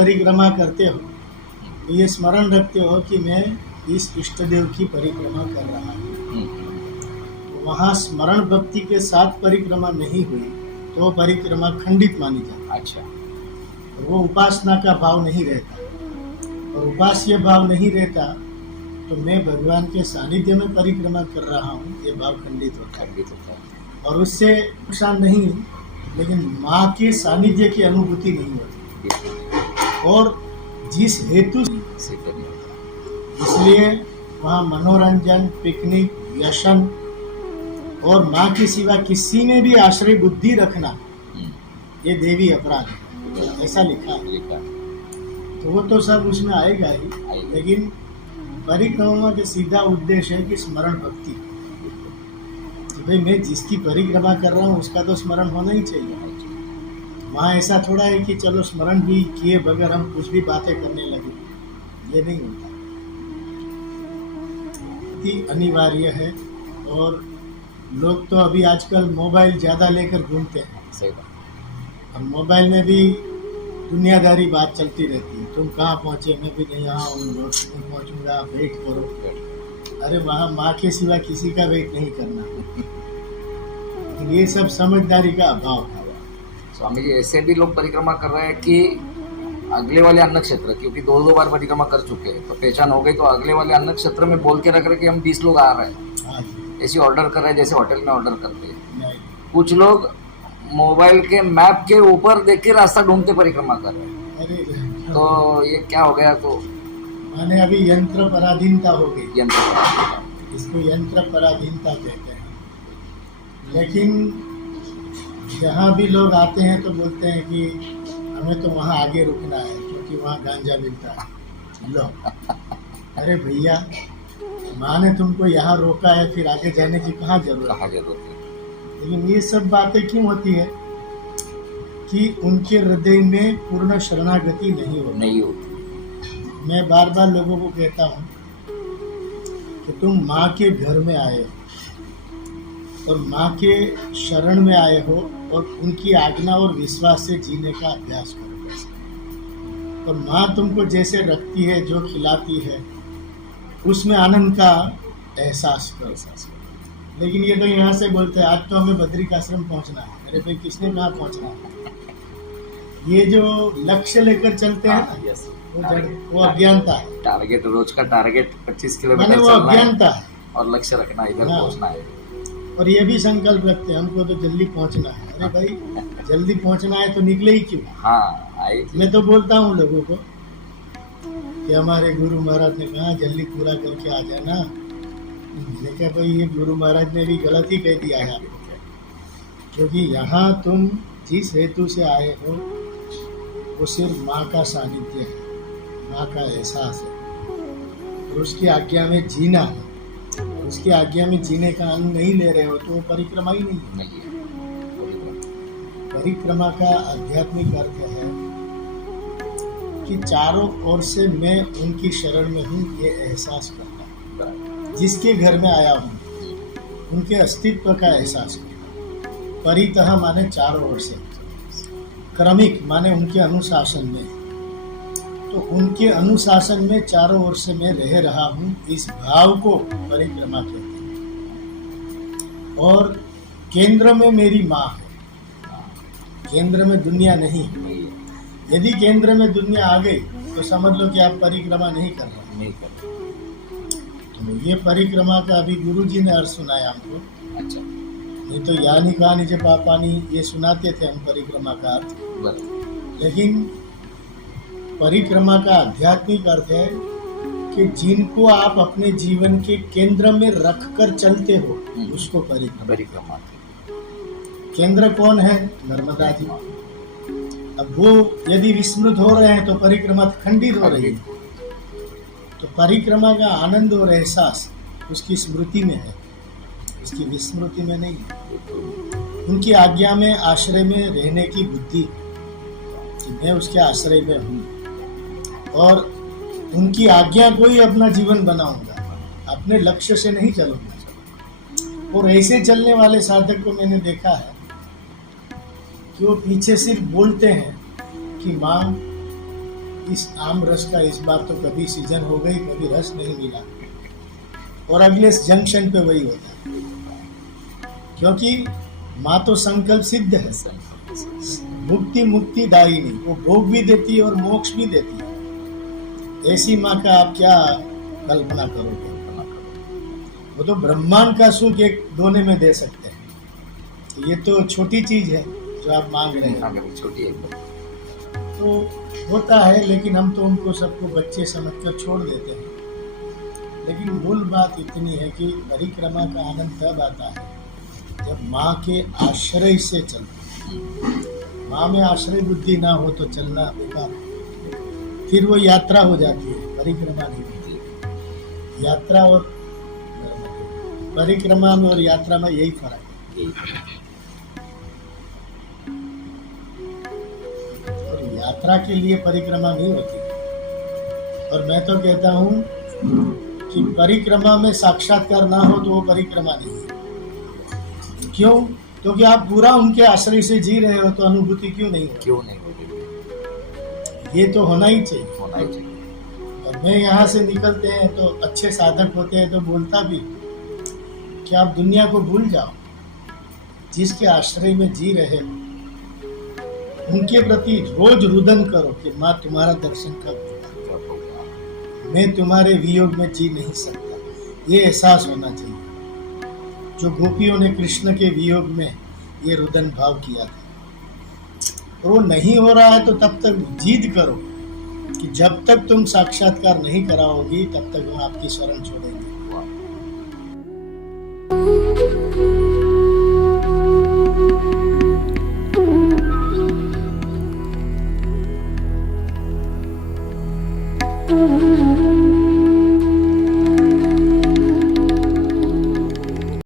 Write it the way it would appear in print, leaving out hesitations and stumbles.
परिक्रमा करते हो तो ये स्मरण रखते हो कि मैं इस इष्ट देव की परिक्रमा कर रहा हूँ। वहाँ स्मरण भक्ति के साथ परिक्रमा नहीं हुई तो वो परिक्रमा खंडित मानी जाती। अच्छा, और वो उपासना का भाव नहीं रहता, और उपास्य भाव नहीं रहता तो मैं भगवान के सानिध्य में परिक्रमा कर रहा हूँ, ये भाव खंडित होता है। और उससे नुकसान नहीं, लेकिन माँ के सानिध्य की अनुभूति नहीं होती। और जिस हेतु से करनी होता इसलिए वहाँ मनोरंजन, पिकनिक, व्यसन और माँ के सिवा किसी में भी आश्रय बुद्धि रखना ये देवी अपराध है, ऐसा लिखा है। तो वो तो सब उसमें आएगा ही, लेकिन परिक्रमा का सीधा उद्देश्य है कि स्मरण भक्ति, कि भाई मैं जिसकी परिक्रमा कर रहा हूँ उसका तो स्मरण होना ही चाहिए। वहाँ ऐसा थोड़ा है कि चलो स्मरण भी किए बगैर हम कुछ भी बातें करने लगे, ये नहीं होता। अनिवार्य है। और लोग तो अभी आजकल मोबाइल ज़्यादा लेकर घूमते हैं। सही बात। अब मोबाइल में भी दुनियादारी बात चलती रहती है, तुम कहाँ पहुँचे, मैं भी नहीं यहाँ हूँ, मैं पहुँचूँगा, वेट करो। अरे वहाँ माँ के सिवा किसी का वेट नहीं करना। ये सब समझदारी का अभाव है। स्वामी जी, ऐसे भी लोग परिक्रमा कर रहे हैं कि अगले वाले अन्न क्षेत्र, क्योंकि 2 बार परिक्रमा कर चुके हैं तो पहचान हो गई, तो अगले वाले अन्न क्षेत्र में बोल के रख रहे कि हम 20 लोग आ रहे हैं, ऐसी ऑर्डर कर रहे हैं जैसे होटल में ऑर्डर करते हैं। कुछ लोग मोबाइल के मैप के ऊपर देख के रास्ता ढूंढते परिक्रमा कर रहे हैं। अरे तो ये क्या हो गया? तो माने अभी यंत्र पराधीनता हो गई, यंत्र, इसको यंत्र पराधीनता कहते हैं। लेकिन जहाँ भी लोग आते हैं तो बोलते हैं कि हमें तो वहाँ आगे रुकना है क्योंकि वहाँ गांजा मिलता है। लो, अरे भैया, माँ ने तुमको यहाँ रोका है, फिर आगे जाने की कहाँ जरूरत है? लेकिन ये सब बातें क्यों होती है कि उनके हृदय में पूर्ण शरणागति नहीं होती। मैं बार बार लोगों को कहता हूँ कि तुम माँ के घर में आए हो और माँ के शरण में आए हो और उनकी आज्ञा और विश्वास से जीने का अभ्यास करो। और माँ तुमको जैसे रखती है, जो खिलाती है, उसमें आनंद का एहसास करो। लेकिन ये तो यहाँ से बोलते हैं आज तो हमें बद्रिक आश्रम पहुँचना है। अरे भाई, किसने कहाँ पहुँचना है? ये जो लक्ष्य लेकर चलते हैं ना, वो अज्ञानता है। टारगेट, रोज का टारगेट 25 किलोमीटर माने वो अज्ञानता है और लक्ष्य रखना, इधर पहुँचना है। और ये भी संकल्प रखते हैं हमको तो जल्दी पहुँचना है। अरे भाई, जल्दी पहुँचना है तो निकले ही क्यों? मैं तो बोलता हूँ लोगों को कि हमारे गुरु महाराज ने कहा जल्दी पूरा करके आ जाना। मैंने कहा भाई, ये गुरु महाराज ने भी गलत ही कह दिया है आपको, क्योंकि यहाँ तुम जिस हेतु से आए हो वो सिर्फ माँ का सानिध्य है, माँ का एहसास है और उसकी आज्ञा में जीना है। उसकी आज्ञा में जीने का आनंद नहीं ले रहे हो तो वो परिक्रमा ही नहीं है। परिक्रमा का आध्यात्मिक अर्थ है कि चारों ओर से मैं उनकी शरण में हूँ, ये एहसास करना। जिसके घर में आया हूँ उनके अस्तित्व का एहसास करना। परितः माने चारों ओर से, क्रमिक माने उनके अनुशासन में। तो उनके अनुशासन में चारों ओर से मैं रह रहा हूँ, इस भाव को परिक्रमा कहते हैं। और केंद्र में मेरी माँ है, केंद्र में दुनिया नहीं है। यदि केंद्र में दुनिया आ गई तो समझ लो कि आप परिक्रमा नहीं कर रहे। तो ये परिक्रमा का अभी गुरुजी ने अर्थ सुनाया हमको। अच्छा, नहीं तो यानी कहानी जब पापानी ये सुनाते थे हम परिक्रमा का अर्थ। लेकिन परिक्रमा का आध्यात्मिक अर्थ है कि जिनको आप अपने जीवन के केंद्र में रख कर चलते हो उसको परिक्रमा। केंद्र कौन है? नर्मदा जी। अब वो यदि विस्मृत हो रहे हैं तो परिक्रमा खंडित हो रही है। तो परिक्रमा का आनंद और एहसास उसकी स्मृति में है, उसकी विस्मृति में नहीं है। उनकी आज्ञा में, आश्रय में रहने की बुद्धि कि मैं उसके आश्रय में हूँ और उनकी आज्ञा को ही अपना जीवन बनाऊंगा, अपने लक्ष्य से नहीं चलूंगा। और ऐसे चलने वाले साधक को मैंने देखा है कि वो पीछे सिर्फ बोलते हैं कि माँ इस आम रस का इस बार तो कभी सीजन हो गई, कभी रस नहीं मिला, और अगले जंक्शन पे वही होता है, क्योंकि माँ तो संकल्प सिद्ध है, मुक्ति मुक्ति दायिनी, वो भोग भी देती है और मोक्ष भी देती है। ऐसी माँ का आप क्या कल्पना करोगे? वो तो ब्रह्मांड का सुख एक दोने में दे सकते हैं। तो ये तो छोटी चीज है जो आप मांग रहे हैं, छोटी एकदम। तो होता है, लेकिन हम तो उनको सबको बच्चे समझकर छोड़ देते हैं। लेकिन मूल बात इतनी है कि परिक्रमा का आनंद तब आता है जब माँ के आश्रय से चलते। माँ में आश्रय बुद्धि ना हो तो चलना बेकार है, फिर वो यात्रा हो जाती है, परिक्रमा नहीं होती। यात्रा और परिक्रमा में और यात्रा में यही फर्क है। और यात्रा के लिए परिक्रमा नहीं होती। और मैं तो कहता हूँ कि परिक्रमा में साक्षात्कार ना हो तो वो परिक्रमा नहीं है। क्यों? क्योंकि आप पूरा उनके आश्रय से जी रहे हो, तो अनुभूति क्यों नहीं होती? क्यों नहीं होती? ये तो होना ही चाहिए। होना ही चाहिए। और मैं यहाँ से निकलते हैं तो अच्छे साधक होते हैं तो बोलता भी कि आप दुनिया को भूल जाओ, जिसके आश्रय में जी रहे उनके प्रति रोज रुदन करो कि माँ तुम्हारा दर्शन कब होगा, मैं तुम्हारे वियोग में जी नहीं सकता। ये एहसास होना चाहिए जो गोपियों ने कृष्ण के वियोग में ये रुदन भाव किया था। वो नहीं हो रहा है तो तब तक जिद करो कि जब तक तुम साक्षात्कार नहीं कराओगी तब तक हम आपकी शरण छोड़ेंगे। Mm-hmm.